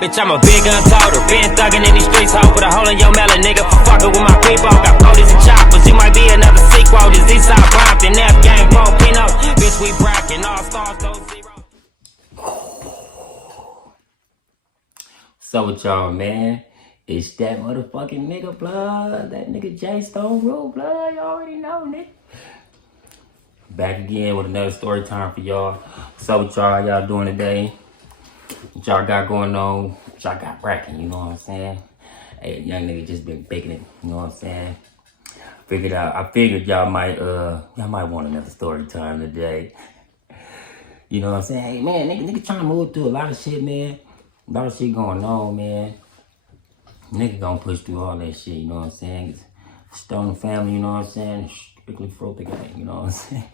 Bitch, I'm a big gun toter. Been thugging in these streets, ho. Put a hole in your melon, nigga. Fucking with my people. Got police and choppers. You might be another sequel. This Eastside Compton. F game, Pino. Bitch, we brackin' all stars, those zeros. So with y'all, man, it's that motherfucking nigga blood. That nigga J Stone Rule blood. You already know, nigga. Back again with another story time for y'all. So with y'all, y'all doing today? What y'all got going on? What y'all got bracking, you know what I'm saying? Hey, young nigga just been baking it, you know what I'm saying? I figured y'all might want another story time today. You know what I'm saying? Hey man, nigga trying to move through a lot of shit, man. A lot of shit going on, man. Nigga gonna push through all that shit, you know what I'm saying? Stone family, you know what I'm saying? Strictly fruit the game, you know what I'm saying?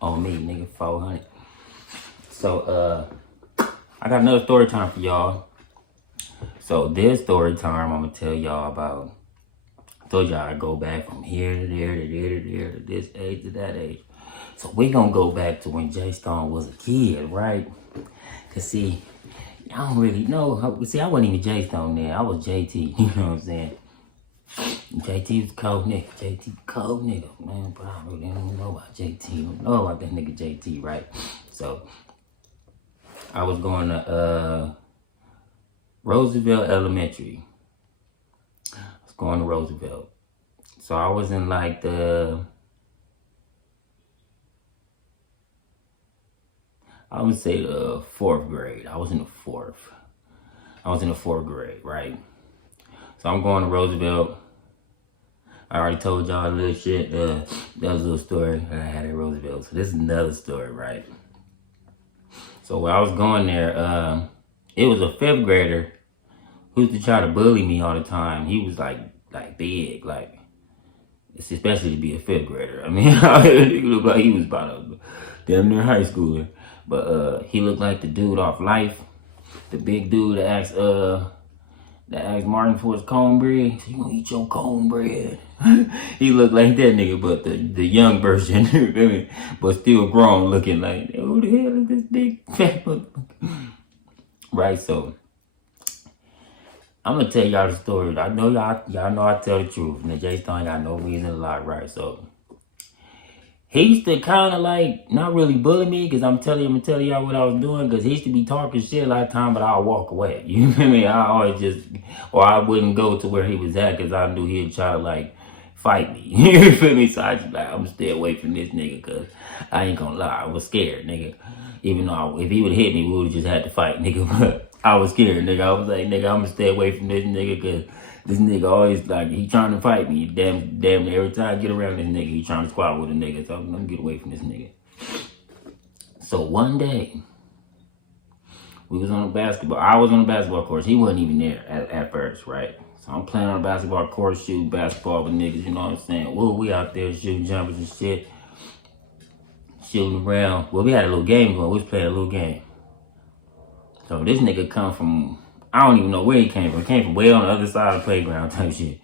On me, nigga, 400. So, I got another story time for y'all. So, this story time, I'm gonna tell y'all about. I told y'all I go back from here to there to there to there to this age to that age. So, we gonna go back to when J Stone was a kid, right? Cause see, I don't really know. See, I wasn't even J Stone then. I was JT, you know what I'm saying? JT was a cold nigga. JT cold nigga. Man, but I really don't know about JT. I don't know about that nigga JT, right? So, I was going to Roosevelt Elementary. I was going to Roosevelt. So, I was in like I would say the 4th grade. I was in the 4th. I was in the 4th grade, right? So I'm going to Roosevelt. I already told y'all a little shit. That was a little story I had at Roosevelt. So this is another story, right? So when I was going there, it was a 5th grader who used to try to bully me all the time. He was like big, like, especially to be a 5th grader. I mean, he looked like he was about a damn near high schooler. But he looked like the dude off Life, the big dude that asked Martin for his cornbread. So, you gonna eat your cornbread? He looked like that nigga, but the young version, I mean, but still grown, looking like, who the hell is this big fat motherfucker? Right, so I'm gonna tell y'all the story. I know y'all know I tell the truth. And the J Stone got no reason to lie, right? So he used to kind of like not really bully me, because I'm gonna tell y'all what I was doing, because he used to be talking shit a lot of time, but I'll walk away. You know what I mean? I always or I wouldn't go to where he was at, because I knew he'd try to like fight me. You feel me? So I just like, I'm gonna stay away from this nigga, because I ain't gonna lie, I was scared, nigga. Even though if he would hit me, we would just had to fight, nigga. But I was scared, nigga. I was like, nigga, I'm gonna stay away from this nigga, because this nigga always like, he trying to fight me. Damn every time I get around this nigga, he trying to squabble with a nigga. So I'm gonna get away from this nigga. So one day, we was on a basketball. I was on a basketball court. He wasn't even there at first, right? So I'm playing on a basketball court, shooting basketball with niggas, you know what I'm saying? Well, we out there shooting jumpers and shit. Shooting around. Well, we had a little game going. We was playing a little game. So this nigga come from, I don't even know where he came from. He came from way on the other side of the playground type shit.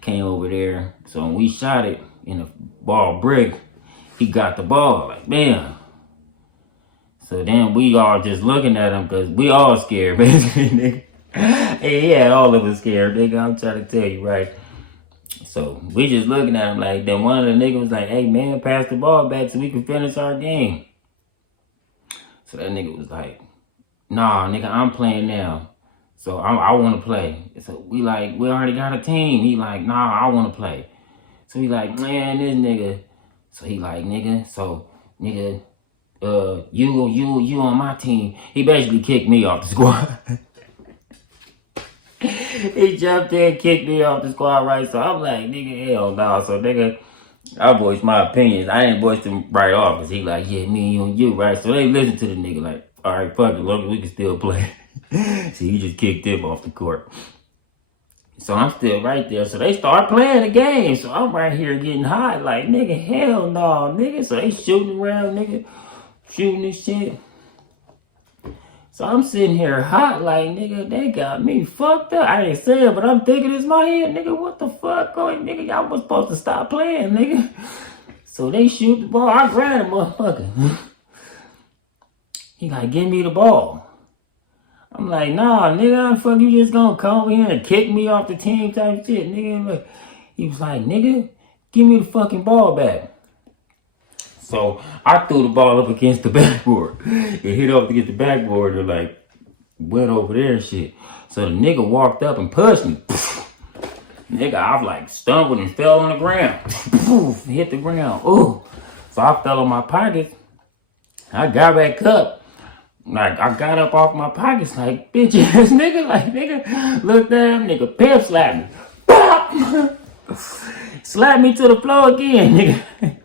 Came over there. So when we shot it in the ball brick, he got the ball. Like, bam. So then we all just looking at him, because we all scared, basically, nigga. Yeah, all of us scared, nigga. I'm trying to tell you, right? So we just looking at him like, then one of the niggas was like, hey, man, pass the ball back so we can finish our game. So that nigga was like, nah, nigga, I'm playing now. So I want to play. So we like, we already got a team. He like, nah, I want to play. So he like, man, this nigga. So he like, nigga, so nigga, you on my team. He basically kicked me off the squad. He jumped in, kicked me off the squad, right? So I'm like, nigga, hell no. So nigga, I voiced my opinions. I ain't voiced them right off, because he like, yeah, me, you, and you, right? So they listen to the nigga like, all right, fuck it, look, we can still play. So he just kicked him off the court. So I'm still right there. So they start playing the game. So I'm right here getting hot, like, nigga, hell no, nigga. So they shooting around, nigga, shooting this shit. So I'm sitting here hot, like, nigga, they got me fucked up. I ain't saying, but I'm thinking it's my head, nigga, what the fuck going, nigga, y'all was supposed to stop playing, nigga. So they shoot the ball, I grab the motherfucker. He like, give me the ball. I'm like, nah, nigga, how the fuck you just gonna come over here and kick me off the team type shit, nigga? Look, he was like, nigga, give me the fucking ball back. So I threw the ball up against the backboard. It hit up against the backboard and like went over there and shit. So the nigga walked up and pushed me. Nigga, I was like stumbled and fell on the ground. Hit the ground. Ooh. So I fell on my pockets. I got back up. Like, I got up off my pockets like, bitch ass nigga. Like, nigga, look down, nigga, pimp slapped me. Pop! Slapped me to the floor again, nigga.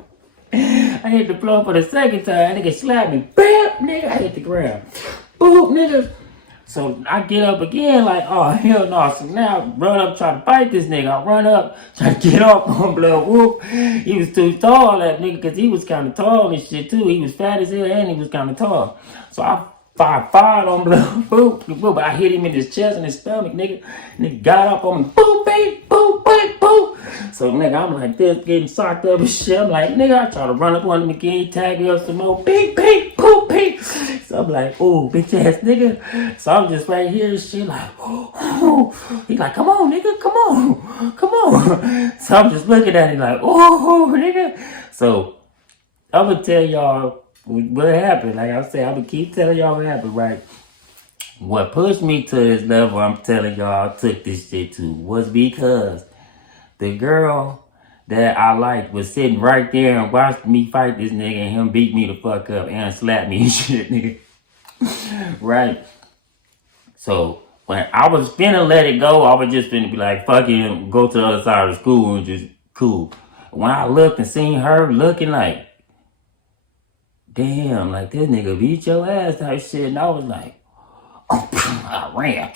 I hit the floor for the second time. Nigga slapped me. Bam! Nigga, I hit the ground. Boom, nigga. So I get up again like, oh, hell no. So now I run up, try to fight this nigga. I run up, try to get off on blood. Whoop. He was too tall, that nigga, because he was kind of tall and shit, too. He was fat as hell and he was kind of tall. So I fired on blood. Boop, boop. I hit him in his chest and his stomach, nigga. Nigga got up on me. Boop, beep, boop, beep, boop. So, nigga, I'm like this, getting socked up and shit. I'm like, nigga, I try to run up on him again, tag me up some more. Beep, beep, boop, beep. So I'm like, ooh, bitch ass nigga. So I'm just right here and shit like, ooh. He like, come on, nigga, come on, come on. So I'm just looking at him like, ooh, nigga. So I'm gonna tell y'all what happened. Like I said, I'm gonna keep telling y'all what happened, right? What pushed me to this level, I'm telling y'all, I took this shit to, was because the girl that I liked was sitting right there and watched me fight this nigga and him beat me the fuck up and slap me and shit, nigga. Right? So, when I was finna let it go, I was just finna be like, fuck it, go to the other side of the school and just cool. When I looked and seen her looking like, damn, like this nigga beat your ass type shit, and I was like, oh, I ran.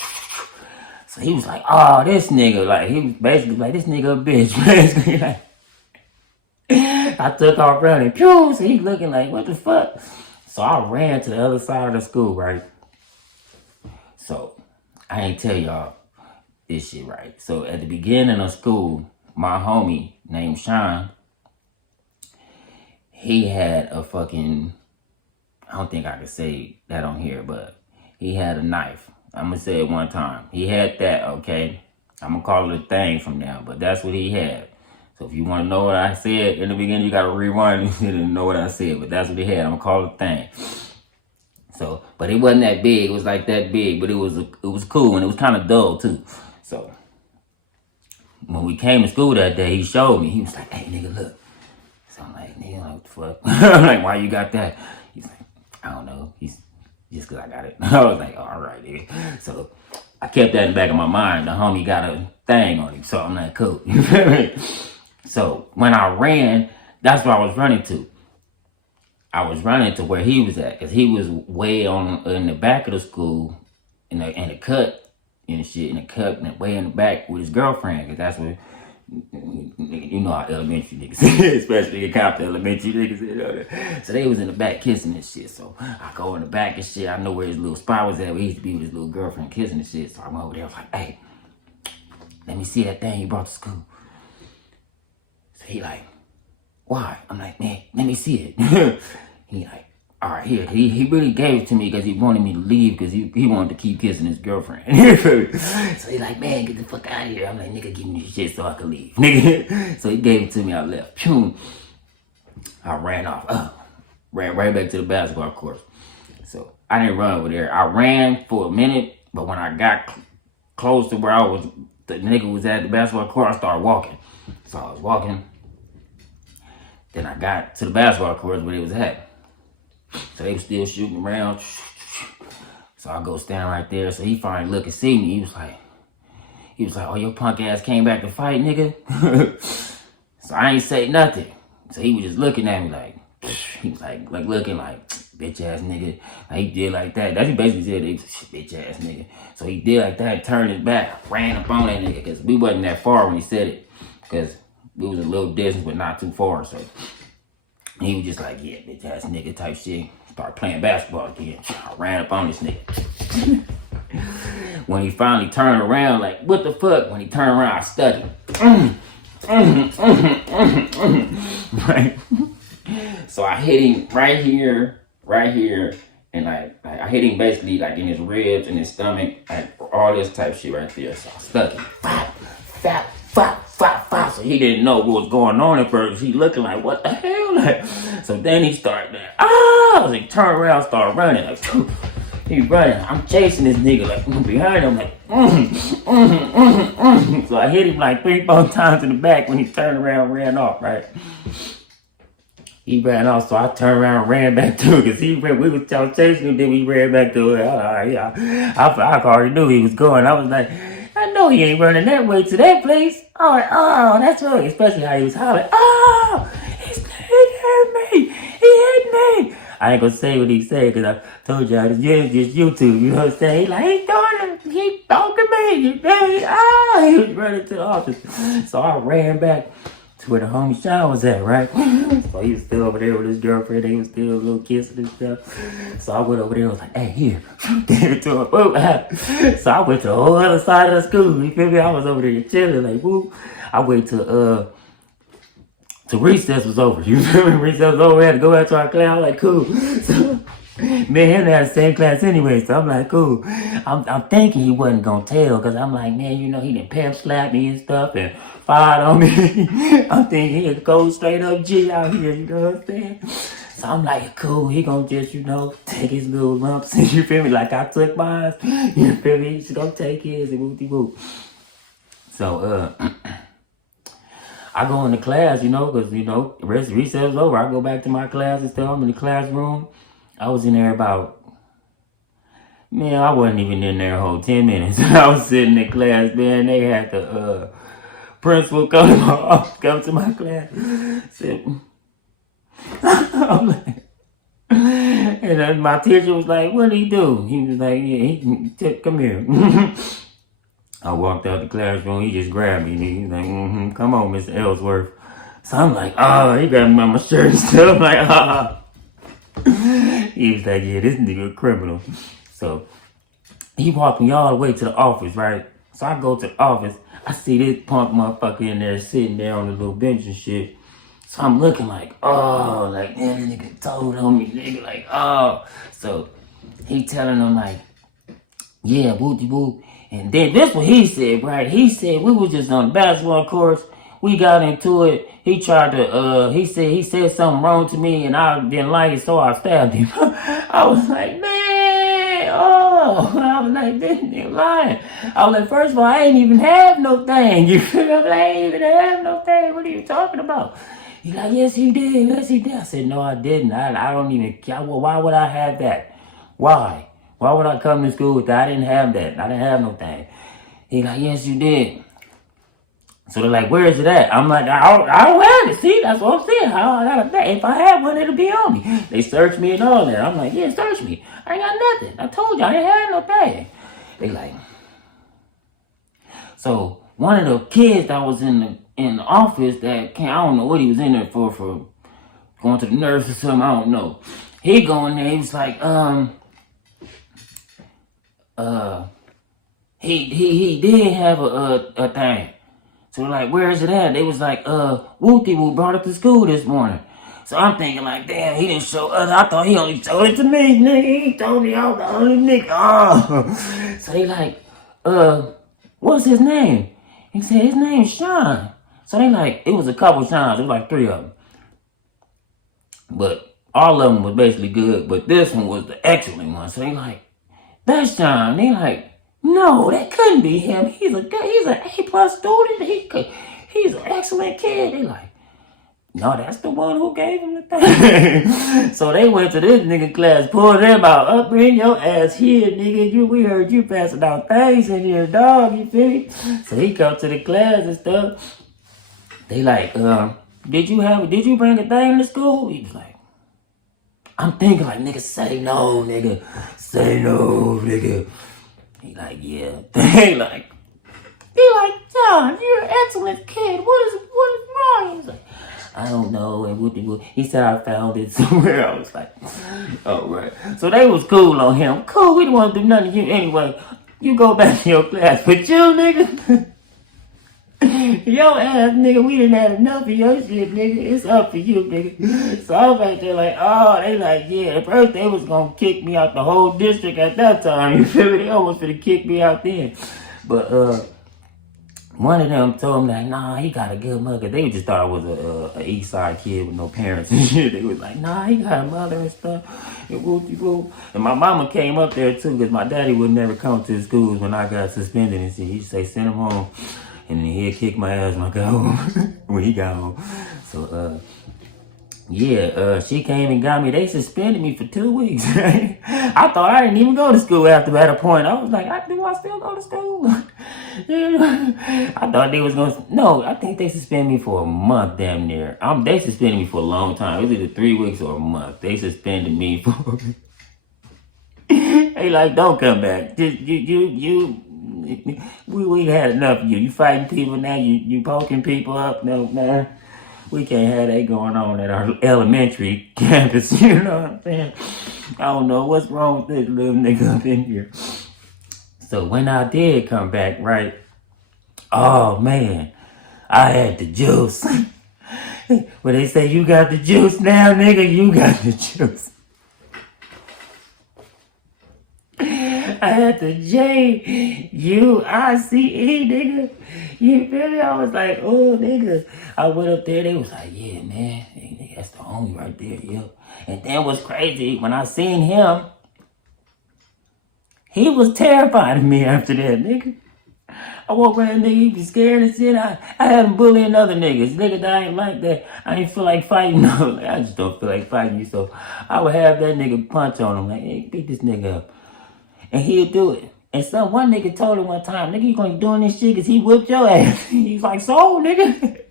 So he was like, oh, this nigga, like, he was basically like, this nigga a bitch, basically, like, I took off running, pew, so he looking like, what the fuck? So I ran to the other side of the school, right? So, I ain't tell y'all this shit, right? So, at the beginning of school, my homie named Sean, he had a fucking, I don't think I could say that on here, but he had a knife. I'm going to say it one time. He had that, okay? I'm going to call it a thing from now, but that's what he had. So if you want to know what I said in the beginning, you got to rewind and know what I said, but that's what he had. I'm going to call it a thing. So, but it wasn't that big. It was like that big, but it was cool, and it was kind of dull, too. So, when we came to school that day, he showed me. He was like, hey, nigga, look. So I'm like, nigga, what the fuck? I'm like, why you got that? He's like, I don't know. He's just because I got it. I was like, oh, all right, nigga. So I kept that in the back of my mind. The homie got a thing on him. So I'm like, cool. You feel me? So when I ran, that's where I was running to. I was running to where he was at. Because he was way on in the back of the school, in the cut and shit, in the cut, and way in the back with his girlfriend. Because that's where, you know how elementary niggas is, especially in Compton, elementary niggas. You know, so they was in the back kissing and shit. So I go in the back and shit. I know where his little spot was at, where he used to be with his little girlfriend kissing and shit. So I went over there. I was like, hey, let me see that thing you brought to school. So he like, why? I'm like, man, let me see it. He like, all right, here. He really gave it to me because he wanted me to leave because he wanted to keep kissing his girlfriend. So he like, man, get the fuck out of here. I'm like, nigga, give me this shit so I can leave. Nigga. So he gave it to me. I left. Pew. I ran off. Ran right back to the basketball court. So I didn't run over there. I ran for a minute, but when I got close to where the nigga was at the basketball court, I started walking. So I was walking. Then I got to the basketball court where they was at. So they was still shooting around. So I go stand right there. So he finally look and see me. He was like, oh, your punk ass came back to fight, nigga? So I ain't say nothing. So he was just looking at me like, he was like looking like, bitch ass nigga. Like he did like that. That's what he basically said, bitch ass nigga. So he did like that, turned his back, ran up on that nigga. Because we wasn't that far when he said it. Because we was a little distance, but not too far. So he was just like, yeah, bitch ass nigga type shit. Start playing basketball again. I ran up on this nigga. When he finally turned around, like, what the fuck? When he turned around, I studied. Right? So I hit him right here, And I hit him basically like in his ribs and his stomach, like all this type shit right there. So I stuck him. Fap. So he didn't know what was going on at first. He looking like, what the hell? Like, so then he started like turn around, start running. Like, he running. I'm chasing this nigga like behind him like So I hit him like 3-4 times in the back when he turned around, ran off, right? He ran off, so I turned around and ran back to it, because we was chasing him, then we ran back to it. I already knew he was going. I was like, I know he ain't running that way to that place. I was like, oh, that's right. Especially how he was hollering, oh, he hit me. I ain't gonna say what he said, because I told y'all, this just YouTube, you know what I'm saying? He like, he talking me. He was running to the office. So I ran back to where the homie Sean was at, right? So he was still over there with his girlfriend. They was still a little kissing and stuff. So I went over there and was like, hey, here. Gave it to him. So I went to the whole other side of the school. You feel me? I was over there chilling, like, whoop. I waited till recess was over. You feel me? Recess was over. We had to go back to our class. I'm like, cool. So, me and him had the same class anyway, so I'm like, cool. I'm thinking he wasn't gonna tell, because I'm like, man, you know, he done pimp slapped me and stuff and fired on me. I'm thinking he'd go straight up G out here, you know what I'm saying? So I'm like, cool, he gonna just, you know, take his little lumps, you feel me, like I took mine, you feel me, he's gonna take his and whoop-de-whoop. So, I go into class, you know, because, you know, recess is over. I go back to my class and stuff. I'm in the classroom. I was in there about, man, I wasn't even in there a whole 10 minutes. I was sitting in class, man. They had the principal come to my class. Sit. I'm like, and then my teacher was like, what did he do? He was like, yeah, come here. I walked out the classroom, he just grabbed me. He's like, come on, Mr. Ellsworth. So I'm like, oh, he grabbed me by my shirt and stuff. I'm like, He was like, yeah, this nigga a criminal. So he walked me all the way to the office, right? So I go to the office, I see this punk motherfucker in there sitting there on the little bench and shit. So I'm looking like, oh, like, man, this nigga told on me, nigga, like, oh. So he telling him like, yeah, boo-de-boo. And then this what he said, right? He said we was just on the basketball course. We got into it. He tried to, he said something wrong to me and I didn't like it, so I stabbed him. I was like, man, oh. I was like, this nigga lying. I was like, first of all, I ain't even have no thing. You feel me? I ain't even have no thing. What are you talking about? He's like, yes, he did. Yes, he did. I said, no, I didn't. I don't even care. Well, why would I have that? Why? Why would I come to school with that? I didn't have that. I didn't have no thing. He's like, yes, you did. So they're like, where is it at? I'm like, I don't have it. See, that's what I'm saying. If I had one, it'll be on me. They searched me and all that. I'm like, yeah, search me. I ain't got nothing. I told you, I didn't have no thing. They like, so one of the kids that was in the office that came, I don't know what he was in there for going to the nurse or something, I don't know. He going there, he was like, he did have a thing. So we're like, where is it at? They was like, Wooty-Woo brought it to school this morning. So I'm thinking like, damn, he didn't show us. I thought he only showed it to me, nigga. He told me I was the only nigga. Oh. So they like, what's his name? He said, his name's Sean. So they like, it was a couple Seans. It was like 3 of them. But all of them was basically good. But this one was the excellent one. So they like, that's Sean. They like, no, that couldn't be him. He's an A+ student. He's an excellent kid. They like, no, that's the one who gave him the thing. So they went to this nigga class, pulled him out, bring your ass here, nigga. We heard you passing out things in here, dog. You feel me? So he come to the class and stuff. They like, did you bring a thing to school? He was like, I'm thinking like, nigga, say no, nigga. Say no, nigga. He like, yeah. He like, John, you're an excellent kid. What is wrong? He's like, I don't know. And he said I found it somewhere. I was like, oh, right. So they was cool on him. Cool, we don't want to do nothing to you anyway. You go back to your class. But you, nigga, Yo ass nigga, we done had enough of your shit, nigga. It's up for you, nigga. So I was like, they're like, oh, they like, yeah. At first they was gonna kick me out the whole district at that time. You feel me? They almost finna kick me out then. But one of them told me like, nah, he got a good mother. They just thought I was a East Side kid with no parents and shit. They was like, nah, he got a mother and stuff. And my mama came up there too, because my daddy would never come to the schools when I got suspended and shit. He'd say, send him home. And then he'd kick my ass when I got home. When he got home. So, she came and got me. They suspended me for 2 weeks. I thought I didn't even go to school after at a point. I was like, do I still go to school? I thought they was gonna. No, I think they suspended me for a month, damn near. They suspended me for a long time. It was either 3 weeks or a month. They suspended me for. They like, don't come back. Just we had enough of you. You fighting people now. You poking people up. No, man. We can't have that going on at our elementary campus. You know what I'm saying? I don't know what's wrong with this little nigga up in here. So when I did come back, right? Oh man, I had the juice. When they say you got the juice now, nigga, you got the juice. I had the Juice, nigga. You feel me? I was like, oh, nigga. I went up there. They was like, yeah, man. Hey, that's the homie right there, yo. And then what's crazy, when I seen him, he was terrified of me after that, nigga. I walk around, nigga, he be scared and shit. I had him bullying other niggas. Niggas, I ain't like that. I ain't feel like fighting. I just don't feel like fighting you. So I would have that nigga punch on him. Like, hey, beat this nigga up. And he'll do it. And one nigga told him one time, nigga, you gonna be doing this shit because he whooped your ass. He's like, so, nigga.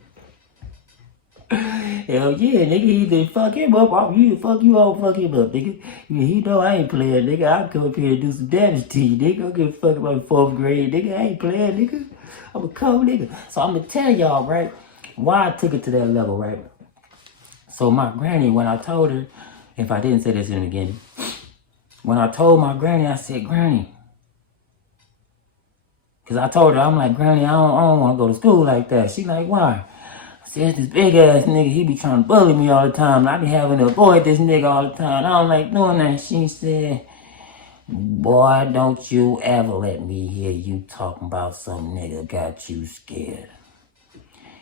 Hell yeah, nigga, he either fuck him up or you fuck you up, fuck him up, nigga. He know I ain't playing, nigga. I'll come up here and do some damage to you, nigga. I don't give a fuck about 4th grade, nigga. I ain't playing, nigga. I'm a cold nigga. So I'm gonna tell y'all, right, why I took it to that level, right? So my granny, when I told her, if I didn't say this in the beginning, when I told my granny, I said, Granny. Because I told her, I'm like, Granny, I don't want to go to school like that. She like, why? I said, this big ass nigga, he be trying to bully me all the time. I be having to avoid this nigga all the time. I don't like doing that. She said, boy, don't you ever let me hear you talking about some nigga got you scared.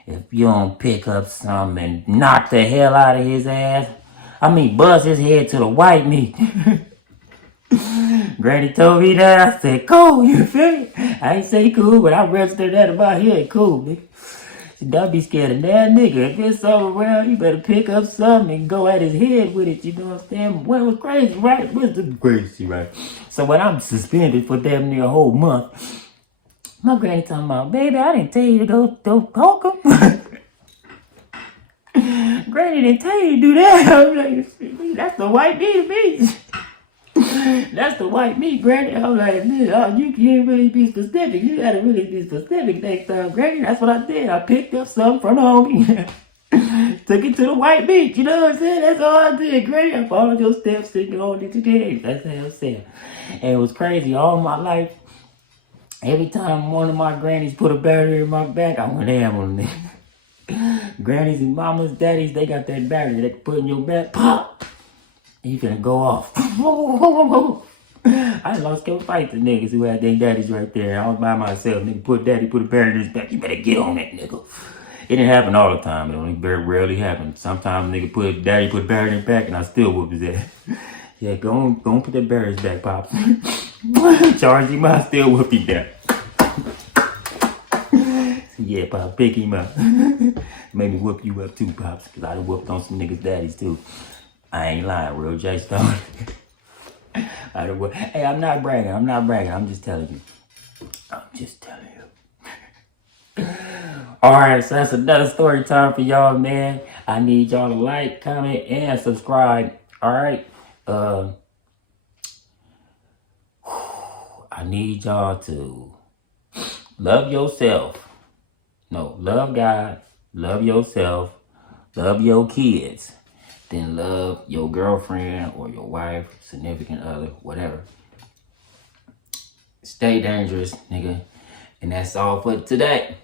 If you don't pick up something and knock the hell out of his ass, buzz his head to the white meat. Granny told me that. I said, cool, you feel me? I ain't say cool, but I registered that about here. Cool, nigga. Don't be scared of that nigga. If there's something around, you better pick up something and go at his head with it. You know what I'm saying? What was crazy, right? What's the crazy, right? So when I'm suspended for damn near a whole month, my granny talking about, baby, I didn't tell you to go poke him. Granny didn't tell you to do that. I'm like, that's the white meat, bitch. That's the white meat, Granny. I'm like, you can't really be specific. You gotta really be specific next time, Granny. That's what I did. I picked up something from the homie. Took it to the white meat. You know what I'm saying? That's all I did, Granny. I followed your steps and going into the game. That's what I'm saying. And it was crazy. All my life, every time one of my grannies put a battery in my back, I went ham on it. Grannies and mamas, daddies, they got that battery they can put in your back. Pop! You finna go off. I lost couple fights to niggas who had their daddies right there. I was by myself. Nigga put a battery in his back. You better get on that nigga. It didn't happen all the time. It only very rarely happened. Sometimes nigga daddy put battery in his back and I still whoop his ass. Yeah, go on put that battery in his back, Pops. Charge him up, still whoop him down. Yeah, Pop, pick him up. Made me whoop you up too, Pops. Cause I done whooped on some niggas' daddies too. I ain't lying, real J Stone. Hey, I'm not bragging. I'm just telling you. Alright, so that's another story time for y'all, man. I need y'all to like, comment, and subscribe. Alright. I need y'all to love yourself. No, love God, love yourself, love your kids. Then love your girlfriend or your wife, significant other, whatever. Stay dangerous, nigga. And that's all for today.